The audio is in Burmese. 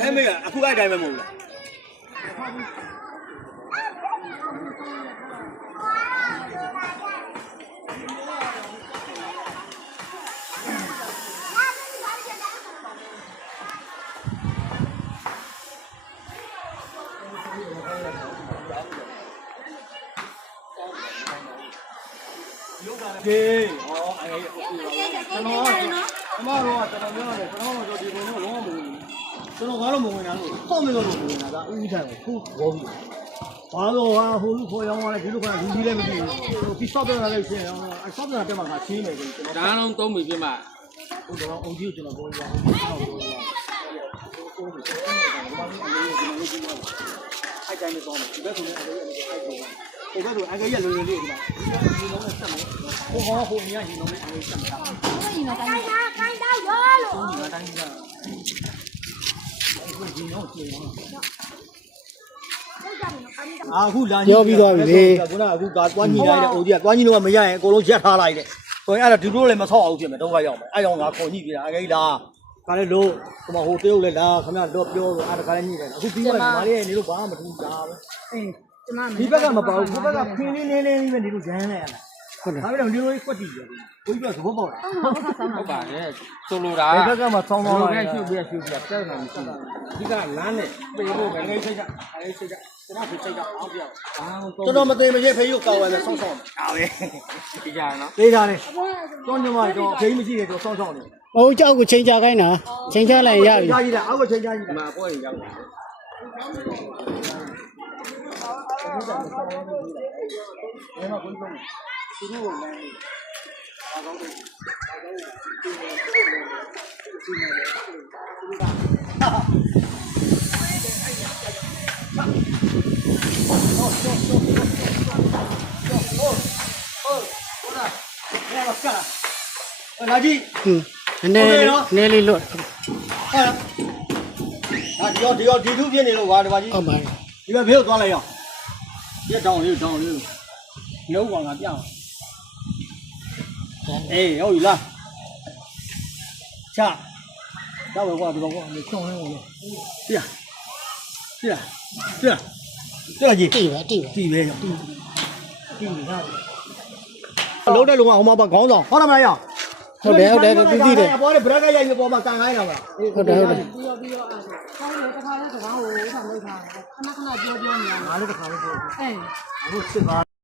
အဲ့မေကအခုအဲ့တိုင်းပဲမဟုတ်လားကဲဟောအဲ့ကျွန်တော်အမတော့တော်တော်များတယ်ကျွန်တော်တို့ဒီဘုံတော့လုံးဝမဝင်ကျွန်တော်ကားတော့မဝင်တာလို့ပေါ့မလို့ဝင်တာကဦးထိုင်ကိုခုဘောပြီးဘာလို့ဟာဟိုလူခေါ်ရောင်းရတယ်ဒီလိုခေါ်လူကြီးလည်းမသိဘူးဒီဆော့တော့လည်းရှင်းအောင်အဆော့တော့တက်မှာကချင်းနေတယ်ကျွန်တော်ဒါလုံးသုံးပြီပြမဟိုတော့အုံကြီးကျွန်တော်ပြောရအောင်အဲ့တိုင်းတော့ဒီဘက်ဆိုလည်းအဲ့ဒီအဲ့ဒီဒီဘက်ဆိုအငယ်ရလွယ်လွယ်လေးဒီမှာဒီလုံးနဲ့ဆက်မယ်ဟိုအမြရင်လုံးလေးအငယ်ဆက်မှာဟိုရင်တိုင်းတော့ရောလို့ဟိုတိုင်းကအဲ့ဒီလုံးကျင်းအခုလာပြောပြီးသွားပြီလေခုနကအခုကသွားညှိလိုက်တဲ့အိုကြီးကသွားညှိတော့မရရင်အကုန်လုံးရက်ထားလိုက်တဲ့ဆိုရင်အဲ့ဒါဒီလိုလည်းမဆောက်အောင်ဖြစ်မယ်ဒုက္ခရောက်မယ်အဲ့ကြောင့်ငါခေါ်ညှိပြတာအကြီးလားခါလေးလို့ဟိုမှာဟိုတရုတ်လည်းလားခင်ဗျတော့ပြောဆိုအဲ့ဒါခါလေးညှိတယ်အခုပြီးတော့ညီမလေးနေလို့ဘာမှမထူးကြပဲအင်းဒီဘက်ကမပေါ့ဒီဘက်ကခင်းလေးလေးလေးပဲနေလို့ရမ်းလိုက်ရတာဟုတ်တယ်ဒါပေမဲ့ဒီလိုကွက်တီတယ်ဘုရားသဘောပေါက်လားဟုတ်ပါတယ်ဆိုလိုတာဒီဘက်ကမှဆောင်းသွားတယ်ရှုပ်ပြတက်နေမရှိဘူးဒီကလမ်းနဲ့ပြေဖို့ပဲငယ်စိတ်ကအဲစိတ်ကကျွန်တော်စိတ်ကအောက်ပြောက်ကျွန်တော်မသိမရဲ့ဖေးရုပ်ကောက်ဝဲမယ်ဆောင်းဆောင်းဒါပဲဒီကြရနော်သေးတာလေတွန်းညမတော့ဖေးမရှိတယ်တော့ဆောင်းဆောင်းနေဟိုကြောက်ကိုချိန်ကြခိုင်းတာချိန်ချလိုက်ရပြီချိန်ချကြီးလားအောက်ကချိန်ချကြီးလားအပေါ်ရင်ရောက်တယ်အဲ့မှာဘုန်းကြီးသူတို့လမ်းအားကောင်းတယ်လာကြည့်နည်းလေးလွတ်ဟာဒီထုပြနေလို့ပါဒီပါကြီးဟုတ်ပါတယ်ဒီဘက်ဖေးကိုသွားလိုက်ရအောင်ဒီတောင်းလေးလုံးကောင်ကပြအောင်အေးဟုတ်ပြီလားချတော့ဘောကွာဒီဘောကွာနေချုံနေလို့ပြကြီးတိပဲပဲရောတိနေတာလုံးတဲ့လုံးကဟိုမှာပါခေါင်းဆောင်ဟောတယ်မလားရဟုတ်တယ်သိတယ်ပေါ်တယ်ဘရက်ကရိုက်ပြီးပေါ်မှာကန်ခိုင်းတာပါဟုတ်တယ်ပြီးတော့ဆောင်းလို့တစ်ခါလဲတကားကိုဥဆောင်လုပ်ထားတယ်ခဏပြောနေရတယ်ငါလည်းတစ်ခါလို့ပြောအေးအခုစစ်သား